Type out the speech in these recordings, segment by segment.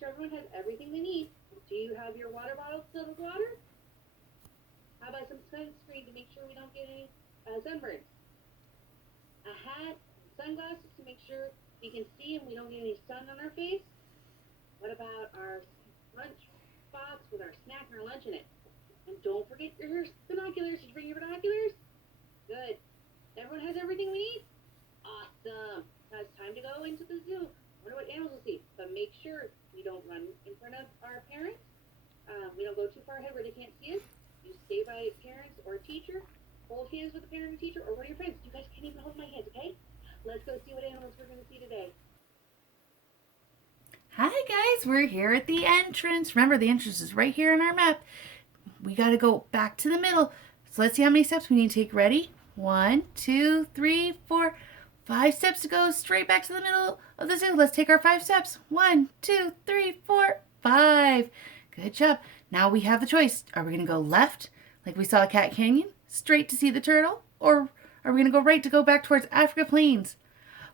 sure everyone has everything they need. Do you have your water bottle filled with water? How about some sunscreen to make sure we don't get any sunburns? A hat, and sunglasses to make sure we can see and we don't get any sun on our face? What about our lunch box with our snack and our lunch in it? And don't forget your binoculars. Did you bring your binoculars? Good. Everyone has everything we need? Awesome. Now it's time to go into the zoo. Wonder what animals we'll see. But make sure we don't run in front of our parents. We don't go too far ahead where they can't see us. You stay by parents or teacher. Hold hands with a parent or teacher or one of your friends. You guys can't even hold my hands, okay? Let's go see what animals we're going to see today. Hi guys, we're here at the entrance. Remember, the entrance is right here on our map. We got to go back to the middle. So let's see how many steps we need to take. Ready? 1, 2, 3, 4, 5 steps to go straight back to the middle of the zoo. Let's take our 5 steps. 1, 2, 3, 4, 5. Good job. Now we have the choice. Are we going to go left, like we saw at Cat Canyon, straight to see the turtle? Or are we going to go right to go back towards Africa Plains?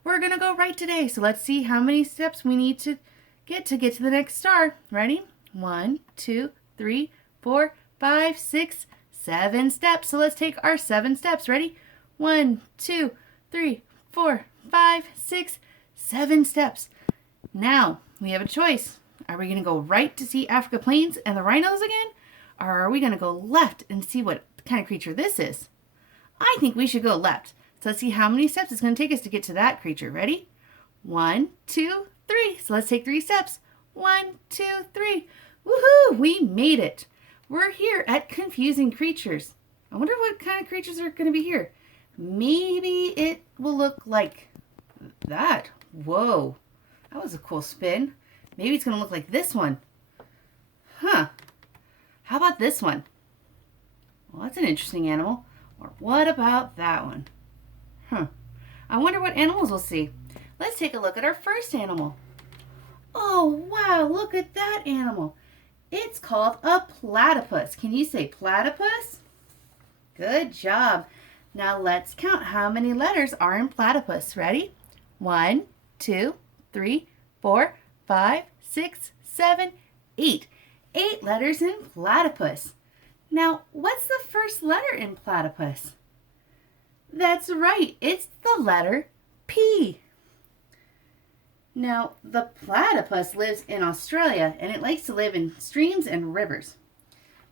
We're going to go right today. So let's see how many steps we need to get to the next star. Ready? 1, 2, 3, 4, 5, 6, 7 steps. So let's take our 7 steps. Ready? 1, 2, 3, 4, 5, 6, 7 steps. Now we have a choice. Are we going to go right to see Africa Plains and the rhinos again? Or are we going to go left and see what kind of creature this is? I think we should go left. So let's see how many steps it's going to take us to get to that creature. Ready? 1, 2, 3. So let's take 3 steps. 1, 2, 3. Woohoo! We made it. We're here at Confusing Creatures. I wonder what kind of creatures are going to be here. Maybe it will look like that. Whoa. That was a cool spin. Maybe it's going to look like this one. Huh. How about this one? Well, that's an interesting animal. Or what about that one? Huh. I wonder what animals we'll see. Let's take a look at our first animal. Oh, wow, look at that animal. It's called a platypus. Can you say platypus? Good job. Now let's count how many letters are in platypus. Ready? 1, 2, 3, 4, 5, 6, 7, 8. 8 letters in platypus. Now, what's the first letter in platypus? That's right, it's the letter P. Now, the platypus lives in Australia and it likes to live in streams and rivers.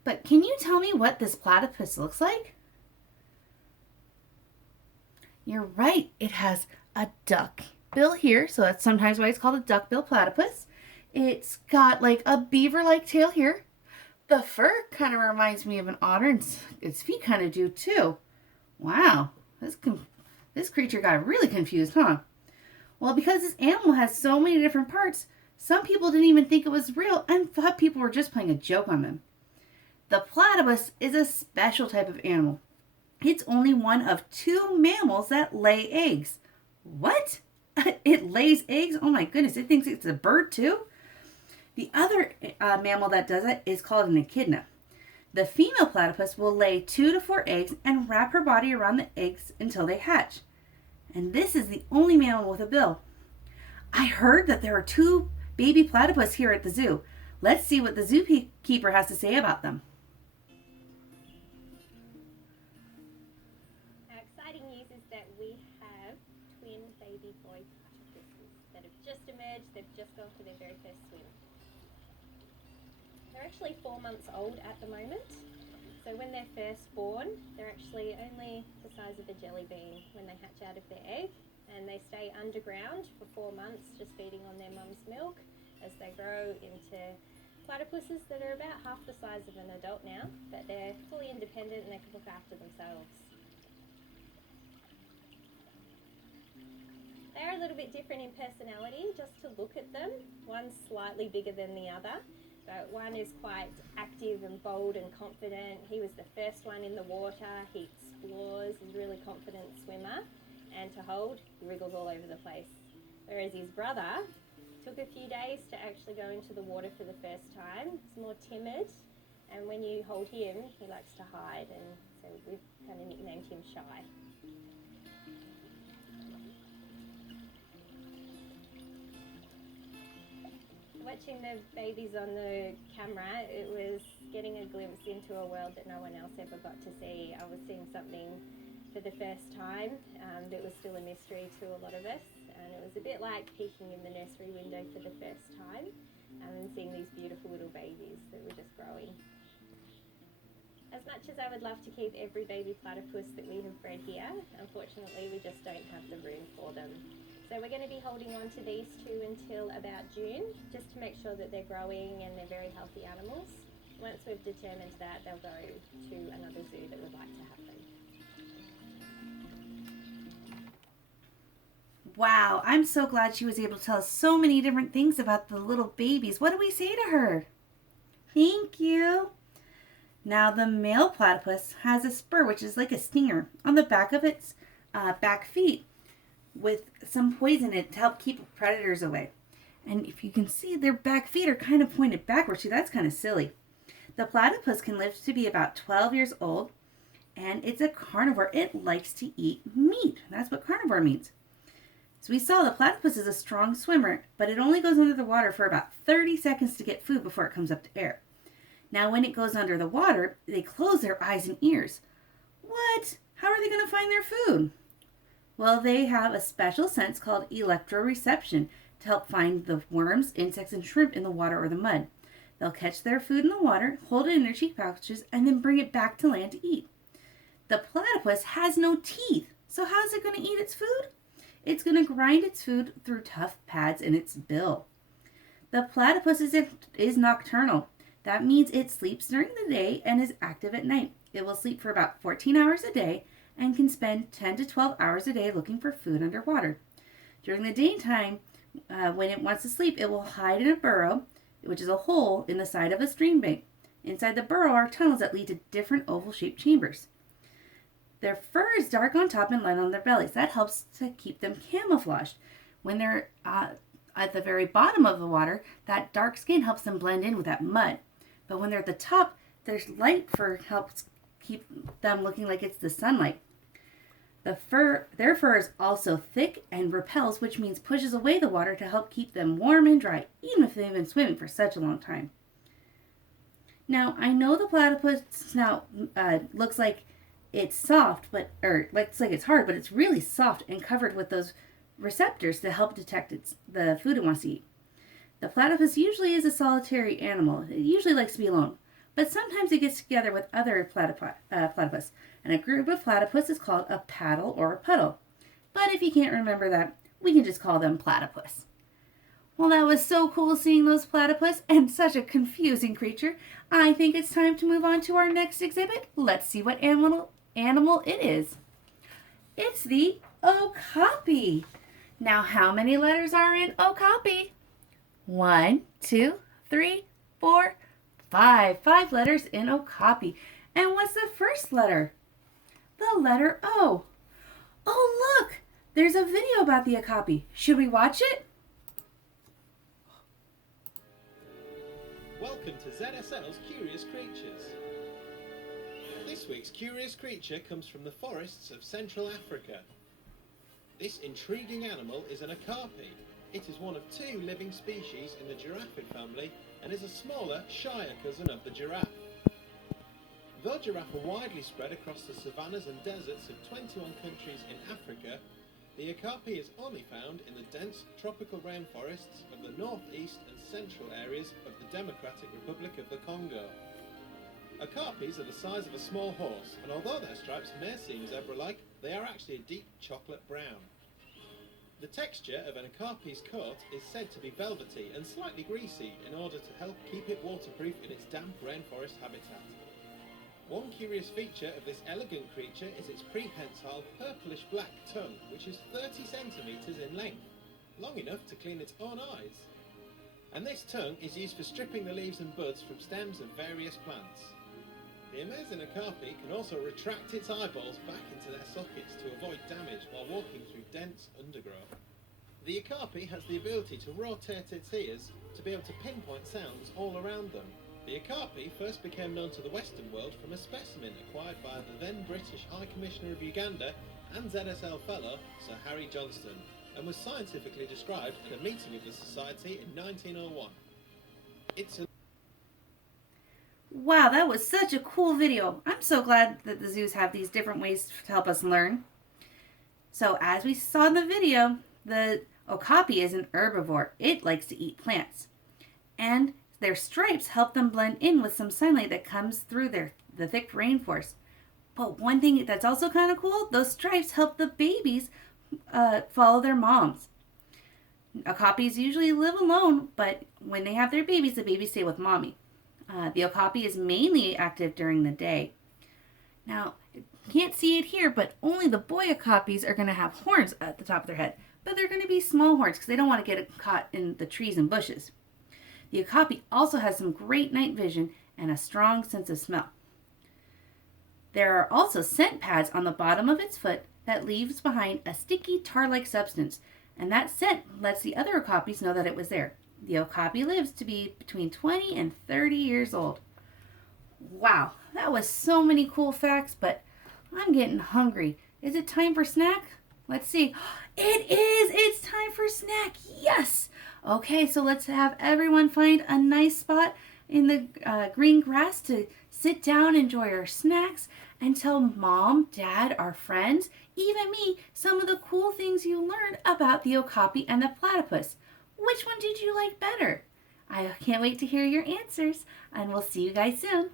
But can you tell me what this platypus looks like? You're right, it has a duck bill here, so that's sometimes why it's called a duck-bill platypus. It's got like a beaver-like tail here. The fur kind of reminds me of an otter, and its feet kind of do too. Wow, this creature got really confused, huh? Well, because this animal has so many different parts, some people didn't even think it was real and thought people were just playing a joke on them. The platypus is a special type of animal. It's only one of 2 mammals that lay eggs. What? It lays eggs? Oh my goodness, it thinks it's a bird too? The other mammal that does it is called an echidna. The female platypus will lay 2 to 4 eggs and wrap her body around the eggs until they hatch. And this is the only mammal with a bill. I heard that there are 2 baby platypus here at the zoo. Let's see what the zookeeper has to say about them. Our exciting news is that we have twin baby boy platypuses that have just emerged. They've just gone for their very first swim. They're actually 4 months old at the moment. So when they're first born, they're actually only the size of a jelly bean when they hatch out of their egg, and they stay underground for 4 months just feeding on their mum's milk as they grow into platypuses that are about half the size of an adult now, but they're fully independent and they can look after themselves. They're a little bit different in personality, just to look at them. One's slightly bigger than the other. But one is quite active and bold and confident. He was the first one in the water. He explores. He's a really confident swimmer. And to hold, he wriggles all over the place. Whereas his brother took a few days to actually go into the water for the first time. He's more timid. And when you hold him, he likes to hide. And so we've kind of nicknamed him Shy. watching the babies on the camera, it was getting a glimpse into a world that no one else ever got to see. I was seeing something for the first time that was still a mystery to a lot of us, and it was a bit like peeking in the nursery window for the first time and seeing these beautiful little babies that were just growing. As much as I would love to keep every baby platypus that we have bred here, unfortunately we just don't have the room for them. So we're going to be holding on to these two until about June, just to make sure that they're growing and they're very healthy animals. Once we've determined that, they'll go to another zoo that would like to have them. Wow, I'm so glad she was able to tell us so many different things about the little babies. What do we say to her? Thank you. Now the male platypus has a spur, which is like a stinger, on the back of its back feet with some poison in it to help keep predators away. And if you can see, their back feet are kind of pointed backwards too. That's kind of silly. The platypus can live to be about 12 years old, and it's a carnivore. It likes to eat meat. That's what carnivore means. So we saw the platypus is a strong swimmer, but it only goes under the water for about 30 seconds to get food before it comes up to air. Now, when it goes under the water, they close their eyes and ears. What? How are they going to find their food? Well, they have a special sense called electroreception to help find the worms, insects, and shrimp in the water or the mud. They'll catch their food in the water, hold it in their cheek pouches, and then bring it back to land to eat. The platypus has no teeth, so how's it going to eat its food? It's going to grind its food through tough pads in its bill. The platypus is nocturnal. That means it sleeps during the day and is active at night. It will sleep for about 14 hours a day and can spend 10 to 12 hours a day looking for food underwater. During the daytime, when it wants to sleep, it will hide in a burrow, which is a hole in the side of a stream bank. Inside the burrow are tunnels that lead to different oval-shaped chambers. Their fur is dark on top and light on their bellies. That helps to keep them camouflaged. When they're at the very bottom of the water, that dark skin helps them blend in with that mud. But when they're at the top, their light fur helps keep them looking like it's the sunlight. Their fur is also thick and repels, which means pushes away the water to help keep them warm and dry, even if they've been swimming for such a long time. Now, I know the platypus snout looks like it's soft, looks like it's hard, but it's really soft and covered with those receptors to help detect the food it wants to eat. The platypus usually is a solitary animal. It usually likes to be alone, but sometimes it gets together with other platypus, and a group of platypus is called a paddle or a puddle. But if you can't remember that, we can just call them platypus. Well, that was so cool seeing those platypus, and such a confusing creature. I think it's time to move on to our next exhibit. Let's see what animal it is. It's the okapi. Now, how many letters are in okapi? 1, 2, 3, 4, 5. 5 letters in okapi. And what's the first letter? The letter O. Oh, look! There's a video about the okapi. Should we watch it? Welcome to ZSL's Curious Creatures. This week's curious creature comes from the forests of Central Africa. This intriguing animal is an okapi. It is one of 2 living species in the giraffid family and is a smaller, shyer cousin of the giraffe. Though giraffe are widely spread across the savannas and deserts of 21 countries in Africa, the okapi is only found in the dense tropical rainforests of the northeast and central areas of the Democratic Republic of the Congo. Okapis are the size of a small horse, and although their stripes may seem zebra-like, they are actually a deep chocolate brown. The texture of an okapi's coat is said to be velvety and slightly greasy in order to help keep it waterproof in its damp rainforest habitat. One curious feature of this elegant creature is its prehensile purplish black tongue, which is 30 centimetres in length, long enough to clean its own eyes. And this tongue is used for stripping the leaves and buds from stems of various plants. The amazing okapi can also retract its eyeballs back into their sockets to avoid damage while walking through dense undergrowth. The okapi has the ability to rotate its ears to be able to pinpoint sounds all around them. The okapi first became known to the Western world from a specimen acquired by the then British High Commissioner of Uganda and ZSL Fellow Sir Harry Johnston, and was scientifically described at a meeting of the Society in 1901. It's an Wow, that was such a cool video. I'm so glad that the zoos have these different ways to help us learn. So as we saw in the video, the okapi is an herbivore. It likes to eat plants. And their stripes help them blend in with some sunlight that comes through the thick rainforest. But one thing that's also kind of cool, those stripes help the babies follow their moms. Okapis usually live alone, but when they have their babies, the babies stay with mommy. The okapi is mainly active during the day. Now, you can't see it here, but only the boy okapis are going to have horns at the top of their head. But they're going to be small horns because they don't want to get caught in the trees and bushes. The okapi also has some great night vision and a strong sense of smell. There are also scent pads on the bottom of its foot that leaves behind a sticky tar-like substance, and that scent lets the other okapis know that it was there. The okapi lives to be between 20 and 30 years old. Wow, that was so many cool facts, but I'm getting hungry. Is it time for snack? Let's see. It is! It's time for snack! Yes! Okay, so let's have everyone find a nice spot in the green grass to sit down, enjoy our snacks, and tell Mom, Dad, our friends, even me, some of the cool things you learned about the okapi and the platypus. Which one did you like better? I can't wait to hear your answers, and we'll see you guys soon.